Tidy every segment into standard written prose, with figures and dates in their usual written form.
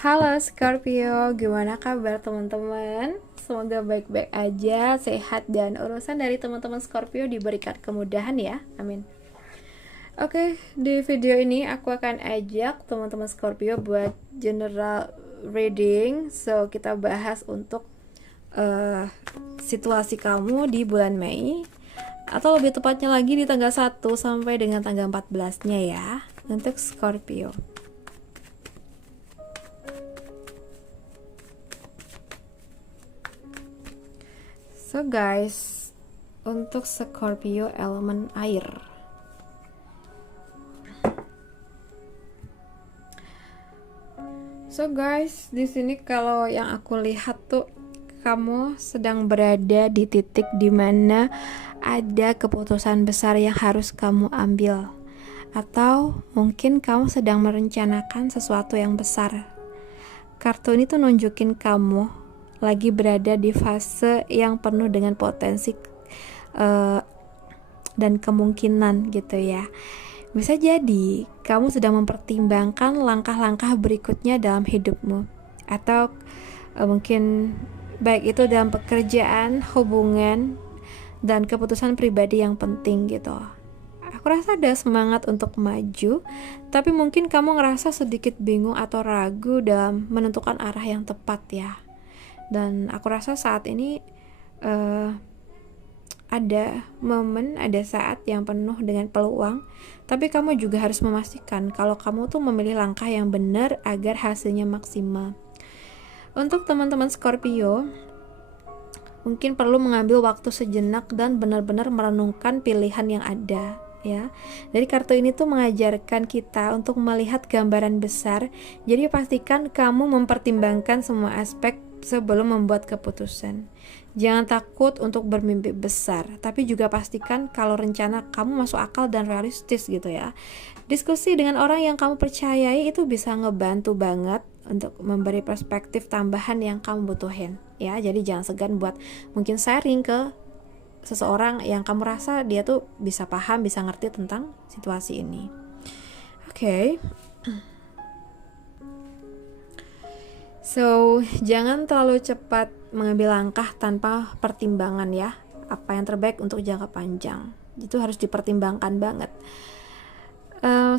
Halo Scorpio, gimana kabar teman-teman? Semoga baik-baik aja, sehat, dan urusan dari teman-teman Scorpio diberikan kemudahan ya, amin. Oke, di video ini aku akan ajak teman-teman Scorpio buat general reading. So, kita bahas untuk uh, situasi kamu di bulan Mei, atau lebih tepatnya lagi di tanggal 1 sampai dengan tanggal 14-nya ya, untuk Scorpio. So guys, untuk Scorpio elemen air. So guys, di sini kalau yang aku lihat tuh kamu sedang berada di titik dimana ada keputusan besar yang harus kamu ambil, atau mungkin kamu sedang merencanakan sesuatu yang besar. Kartu ini tuh nunjukin kamu lagi berada di fase yang penuh dengan potensi dan kemungkinan gitu ya. Bisa jadi kamu sedang mempertimbangkan langkah-langkah berikutnya dalam hidupmu, atau mungkin baik itu dalam pekerjaan, hubungan, dan keputusan pribadi yang penting gitu. Aku rasa ada semangat untuk maju, tapi mungkin kamu ngerasa sedikit bingung atau ragu dalam menentukan arah yang tepat ya. Dan aku rasa saat ini ada momen, ada saat yang penuh dengan peluang, tapi kamu juga harus memastikan kalau kamu tuh memilih langkah yang benar agar hasilnya maksimal. Untuk teman-teman Scorpio, mungkin perlu mengambil waktu sejenak dan benar-benar merenungkan pilihan yang ada ya. Dari kartu ini tuh mengajarkan kita untuk melihat gambaran besar. Jadi pastikan kamu mempertimbangkan semua aspek sebelum membuat keputusan. Jangan takut untuk bermimpi besar, tapi juga pastikan kalau rencana kamu masuk akal dan realistis gitu ya. Diskusi dengan orang yang kamu percayai itu bisa ngebantu banget untuk memberi perspektif tambahan yang kamu butuhin ya. Jadi jangan segan buat mungkin sharing ke seseorang yang kamu rasa dia tuh bisa paham, bisa ngerti tentang situasi ini. Oke. So, jangan terlalu cepat mengambil langkah tanpa pertimbangan ya. Apa yang terbaik untuk jangka panjang itu harus dipertimbangkan banget.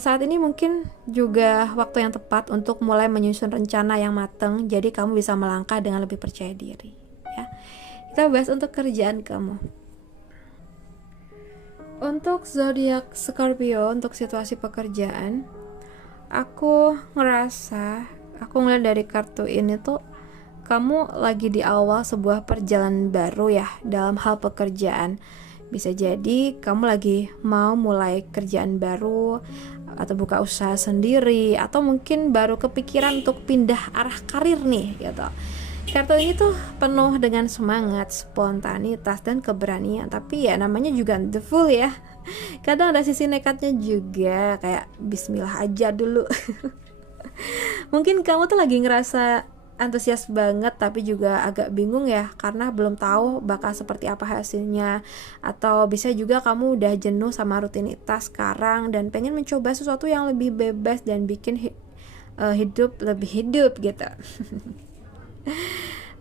Saat ini mungkin juga waktu yang tepat untuk mulai menyusun rencana yang matang, jadi kamu bisa melangkah dengan lebih percaya diri ya. Kita bahas untuk kerjaan kamu. Untuk zodiak Scorpio, untuk situasi pekerjaan, aku ngeliat dari kartu ini tuh kamu lagi di awal sebuah perjalanan baru ya dalam hal pekerjaan. Bisa jadi kamu lagi mau mulai kerjaan baru, atau buka usaha sendiri, atau mungkin baru kepikiran untuk pindah arah karir nih gitu. Kartu ini tuh penuh dengan semangat, spontanitas, dan keberanian. Tapi ya namanya juga the fool ya. Kadang ada sisi nekatnya juga, kayak bismillah aja dulu. Mungkin kamu tuh lagi ngerasa antusias banget tapi juga agak bingung ya karena belum tahu bakal seperti apa hasilnya, atau bisa juga kamu udah jenuh sama rutinitas sekarang dan pengen mencoba sesuatu yang lebih bebas dan bikin hidup lebih hidup gitu.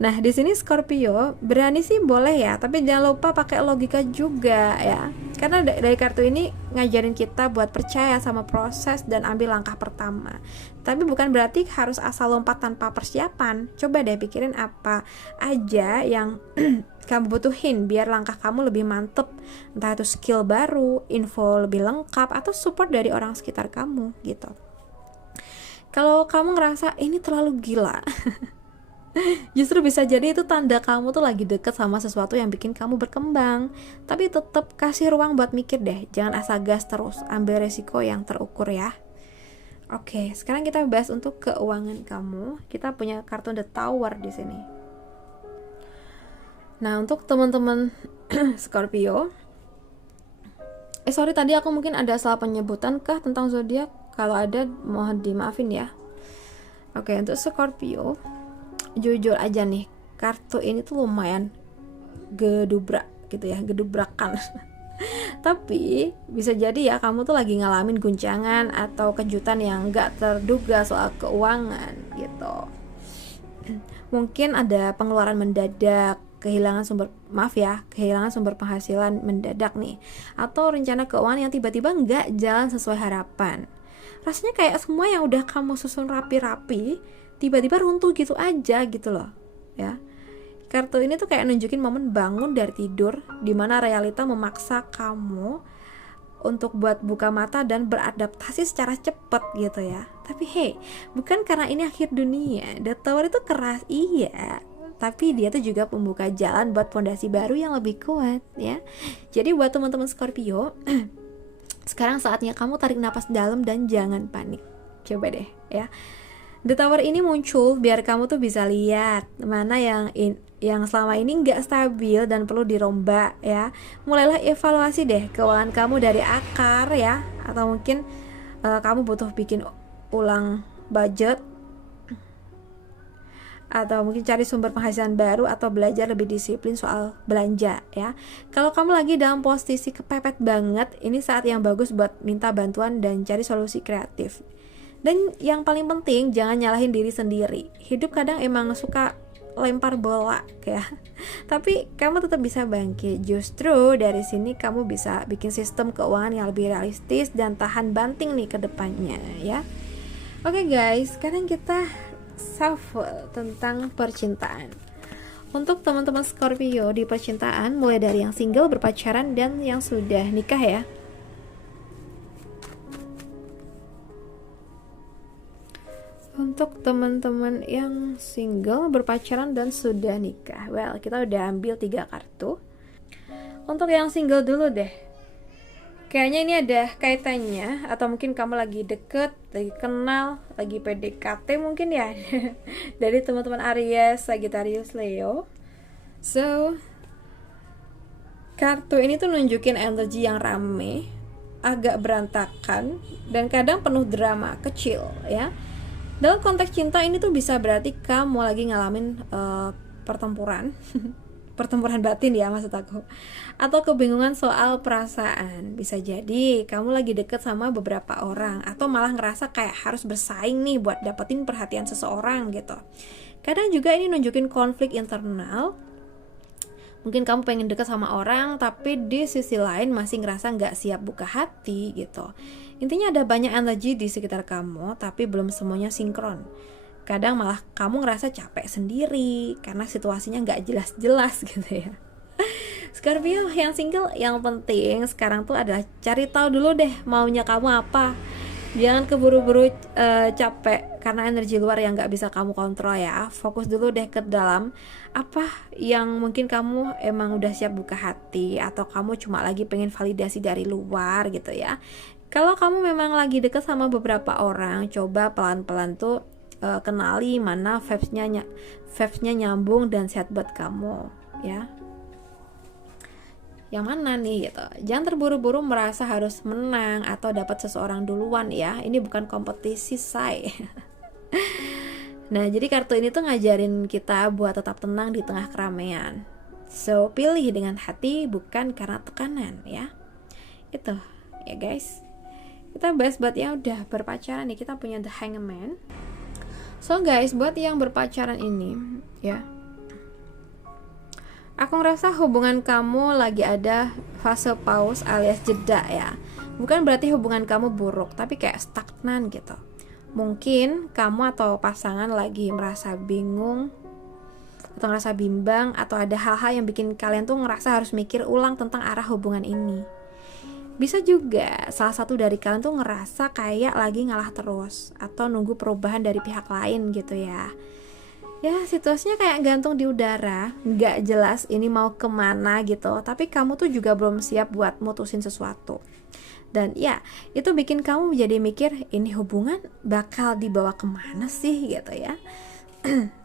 Nah, di sini Scorpio berani sih boleh ya, tapi jangan lupa pakai logika juga ya. Karena dari kartu ini ngajarin kita buat percaya sama proses dan ambil langkah pertama. Tapi bukan berarti harus asal lompat tanpa persiapan. Coba deh pikirin apa aja yang kamu butuhin biar langkah kamu lebih mantep. Entah itu skill baru, info lebih lengkap, atau support dari orang sekitar kamu gitu. Kalau kamu ngerasa ini terlalu gila, justru bisa jadi itu tanda kamu tuh lagi deket sama sesuatu yang bikin kamu berkembang. Tapi tetap kasih ruang buat mikir deh, jangan asal gas terus, ambil resiko yang terukur ya. Oke, sekarang kita bahas untuk keuangan kamu. Kita punya kartu The Tower di sini. Nah, untuk teman-teman Scorpio, sorry tadi aku mungkin ada salah penyebutan kah tentang zodiak? Kalau ada mohon dimaafin ya. Oke, untuk Scorpio, jujur aja nih, kartu ini tuh lumayan gedubrak gitu ya, gedubrakan. Tapi bisa jadi ya kamu tuh lagi ngalamin guncangan atau kejutan yang gak terduga soal keuangan gitu. gitu. Mungkin ada pengeluaran mendadak, kehilangan sumber penghasilan mendadak nih, atau rencana keuangan yang tiba-tiba nggak jalan sesuai harapan. Rasanya kayak semua yang udah kamu susun rapi-rapi tiba-tiba runtuh gitu aja gitu loh ya. Kartu ini tuh kayak nunjukin momen bangun dari tidur dimana realita memaksa kamu untuk buat buka mata dan beradaptasi secara cepat gitu ya. Tapi hey, bukan karena ini akhir dunia. The Tower itu keras iya, tapi dia tuh juga pembuka jalan buat fondasi baru yang lebih kuat ya. Jadi buat teman-teman Scorpio, sekarang saatnya kamu tarik napas dalam dan jangan panik. Coba deh ya. The Tower ini muncul biar kamu tuh bisa lihat mana yang selama ini nggak stabil dan perlu dirombak ya. Mulailah evaluasi deh keuangan kamu dari akar ya, atau mungkin kamu butuh bikin ulang budget, atau mungkin cari sumber penghasilan baru, atau belajar lebih disiplin soal belanja ya. Kalau kamu lagi dalam posisi kepepet banget, ini saat yang bagus buat minta bantuan dan cari solusi kreatif. Dan yang paling penting, jangan nyalahin diri sendiri. Hidup kadang emang suka lempar bola ya, tapi kamu tetap bisa bangkit. Justru dari sini kamu bisa bikin sistem keuangan yang lebih realistis dan tahan banting nih ke depannya ya. Oke guys, sekarang kita shuffle tentang percintaan. Untuk teman-teman Scorpio di percintaan, mulai dari yang single, berpacaran, dan yang sudah nikah ya. Untuk teman-teman yang single, berpacaran, dan sudah nikah, well, kita udah ambil 3 kartu. Untuk yang single dulu deh. Kayaknya ini ada kaitannya, atau mungkin kamu lagi deket, lagi kenal, lagi PDKT mungkin ya. Dari teman-teman Aries, Sagittarius, Leo. So, kartu ini tuh nunjukin energi yang rame, agak berantakan, dan kadang penuh drama kecil ya. Dalam konteks cinta ini tuh bisa berarti kamu lagi ngalamin pertempuran pertempuran batin ya maksud aku, atau kebingungan soal perasaan. Bisa jadi kamu lagi deket sama beberapa orang, atau malah ngerasa kayak harus bersaing nih buat dapetin perhatian seseorang gitu. Kadang juga ini nunjukin konflik internal. Mungkin kamu pengen deket sama orang, tapi di sisi lain masih ngerasa gak siap buka hati gitu. Intinya ada banyak energi di sekitar kamu, tapi belum semuanya sinkron. Kadang malah kamu ngerasa capek sendiri, karena situasinya gak jelas-jelas gitu ya. Scorpio yang single, yang penting sekarang tuh adalah cari tahu dulu deh maunya kamu apa. Jangan keburu-buru capek karena energi luar yang gak bisa kamu kontrol ya. Fokus dulu deh ke dalam, apa yang mungkin kamu emang udah siap buka hati, atau kamu cuma lagi pengen validasi dari luar gitu ya. Kalau kamu memang lagi deket sama beberapa orang, coba pelan-pelan tuh kenali mana vibes-nya nyambung dan sehat buat kamu ya. Yang mana nih gitu. Jangan terburu-buru merasa harus menang atau dapat seseorang duluan ya. Ini bukan kompetisi, say. Nah, jadi kartu ini tuh ngajarin kita buat tetap tenang di tengah keramaian. So, pilih dengan hati bukan karena tekanan ya. Itu ya guys. Kita bahas buat yang udah berpacaran nih. Kita punya The Hangman. So guys, buat yang berpacaran ini ya, aku ngerasa hubungan kamu lagi ada fase pause alias jeda ya. Bukan berarti hubungan kamu buruk, tapi kayak stagnan gitu. Mungkin kamu atau pasangan lagi merasa bingung, atau ngerasa bimbang, atau ada hal-hal yang bikin kalian tuh ngerasa harus mikir ulang tentang arah hubungan ini. Bisa juga salah satu dari kalian tuh ngerasa kayak lagi ngalah terus, atau nunggu perubahan dari pihak lain gitu ya. Ya, situasinya kayak gantung di udara, nggak jelas ini mau kemana gitu, tapi kamu tuh juga belum siap buat mutusin sesuatu. Dan ya, itu bikin kamu jadi mikir, ini hubungan bakal dibawa kemana sih gitu ya.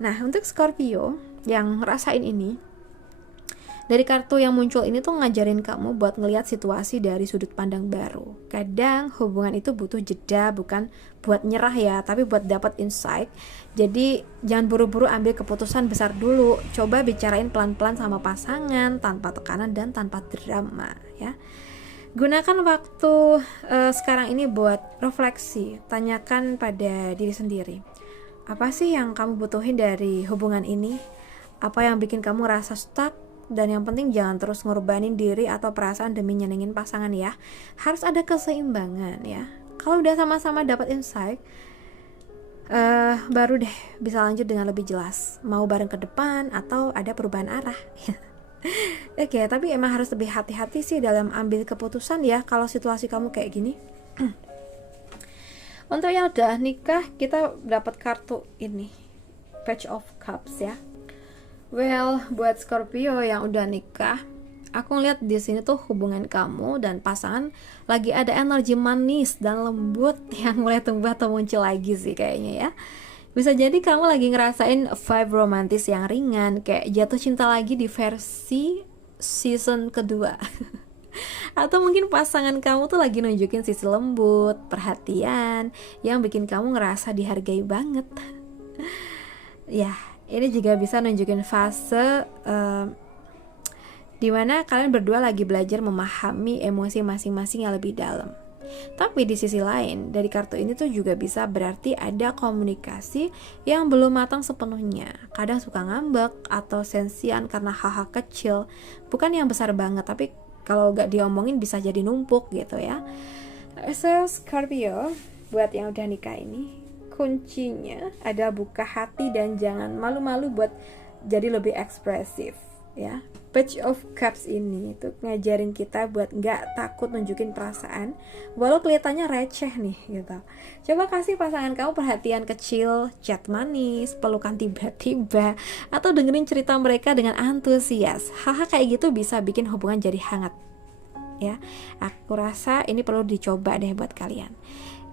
Nah, untuk Scorpio yang ngerasain ini, dari kartu yang muncul ini tuh ngajarin kamu buat ngelihat situasi dari sudut pandang baru. Kadang hubungan itu butuh jeda, bukan buat nyerah ya, tapi buat dapat insight. Jadi jangan buru-buru ambil keputusan besar dulu. Coba bicarain pelan-pelan sama pasangan, tanpa tekanan dan tanpa drama ya. Gunakan waktu sekarang ini buat refleksi. Tanyakan pada diri sendiri, Apa sih yang kamu butuhin dari hubungan ini? Apa yang bikin kamu rasa stuck? Dan yang penting jangan terus ngorbanin diri atau perasaan demi nyenengin pasangan ya. Harus ada keseimbangan ya. Kalau udah sama-sama dapat insight, baru deh bisa lanjut dengan lebih jelas. Mau bareng ke depan atau ada perubahan arah. Oke, tapi emang harus lebih hati-hati sih dalam ambil keputusan ya kalau situasi kamu kayak gini. Untuk yang udah nikah, kita dapat kartu ini, Page of Cups ya. Well, buat Scorpio yang udah nikah, aku ngeliat di sini tuh hubungan kamu dan pasangan lagi ada energi manis dan lembut yang mulai tumbuh atau muncul lagi sih kayaknya ya. Bisa jadi kamu lagi ngerasain vibe romantis yang ringan, kayak jatuh cinta lagi di versi season kedua. Atau mungkin pasangan kamu tuh lagi nunjukin sisi lembut, perhatian, yang bikin kamu ngerasa dihargai banget. Ya, ini juga bisa nunjukin fase dimana kalian berdua lagi belajar memahami emosi masing-masing yang lebih dalam. Tapi di sisi lain, dari kartu ini tuh juga bisa berarti ada komunikasi yang belum matang sepenuhnya. Kadang suka ngambek atau sensian karena hal-hal kecil, bukan yang besar banget, tapi kalau gak diomongin bisa jadi numpuk gitu ya. So Scorpio, buat yang udah nikah ini, kuncinya adalah buka hati dan jangan malu-malu buat jadi lebih ekspresif ya. Page of Cups ini tuh ngajarin kita buat gak takut nunjukin perasaan walau kelihatannya receh nih gitu. Coba kasih pasangan kamu perhatian kecil, chat manis, pelukan tiba-tiba, atau dengerin cerita mereka dengan antusias. Hal-hal kayak gitu bisa bikin hubungan jadi hangat ya. Aku rasa ini perlu dicoba deh buat kalian.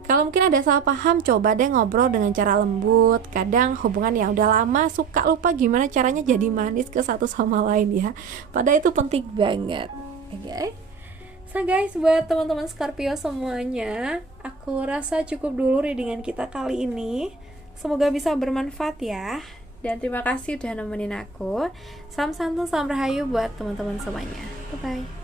Kalau mungkin ada salah paham, coba deh ngobrol dengan cara lembut. Kadang hubungan yang udah lama suka lupa gimana caranya jadi manis ke satu sama lain ya. Padahal itu penting banget. Oke. So guys, buat teman-teman Scorpio semuanya, aku rasa cukup dulu readingan kita kali ini. Semoga bisa bermanfaat ya. Dan terima kasih udah nemenin aku. Salam santu, salam rahayu buat teman-teman semuanya. Bye-bye.